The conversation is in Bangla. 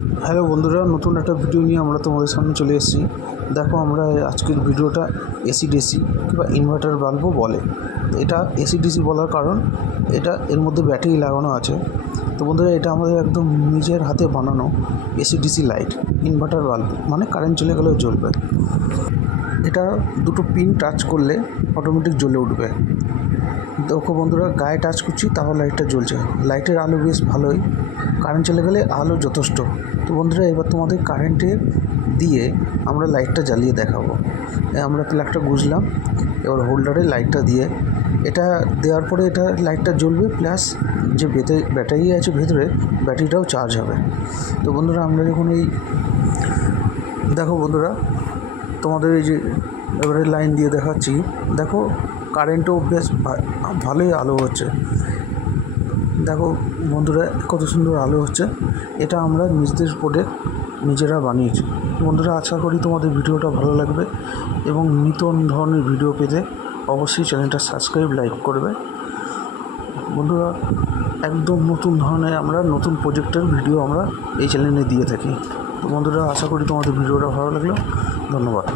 হ্যালো বন্ধুরা, নতুন একটা ভিডিও নিয়ে আমরা তোমাদের সামনে চলে এসেছি। দেখো আমরা আজকের ভিডিওটা এসি ডিসি কিংবা ইনভার্টার বাল্বও বলে। এটা এসি ডিসি বলার কারণ, এটা এর মধ্যে ব্যাটারি লাগানো আছে। তো বন্ধুরা, এটা আমাদের একদম নিজের হাতে বানানো AC DC light inverter bulb মানে কারেন্ট চলে গেলেও জ্বলবে। এটা দুটো পিন টাচ করলে অটোমেটিক জ্বলে উঠবে। দেখো বন্ধুরা, গায়ে টাচ করছি তাও লাইটটা জ্বলছে। লাইটের আলো বেশ ভালোই। কারেন্ট চলে গেলে আলো যথেষ্ট। তো বন্ধুরা, এবার তোমাদের কারেন্টে দিয়ে আমরা লাইটটা জ্বালিয়ে দেখাবো। আমরা প্লাগটা গুজলাম, এবার হোল্ডারে লাইটটা দিয়ে। এটা দেওয়ার পরে এটা লাইটটা জ্বলবে প্লাস যে বেতে ব্যাটারি আছে ভেতরে ব্যাটারিটাও চার্জ হবে। তো বন্ধুরা, আমরা যখন এই, দেখো বন্ধুরা, তোমাদের এই যে, এবারে লাইন দিয়ে দেখাচ্ছি। দেখো কারেন্টও বেশ ভালোই আলো হচ্ছে। দেখো বন্ধুরা, কত সুন্দর আলো হচ্ছে। এটা আমরা নিজেদের প্রোডাক্ট নিজেরা বানিয়েছি। বন্ধুরা, আশা করি তোমাদের ভিডিওটা ভালো লাগবে এবং নতুন ধরনের ভিডিও পেতে অবশ্যই চ্যানেলটা সাবস্ক্রাইব লাইক করবে। বন্ধুরা, একদম নতুন ধরনের আমরা নতুন প্রজেক্টের ভিডিও আমরা এই চ্যানেলে দিয়ে থাকি। তো বন্ধুরা, আশা করি তোমাদের ভিডিওটা ভালো লাগল। ধন্যবাদ।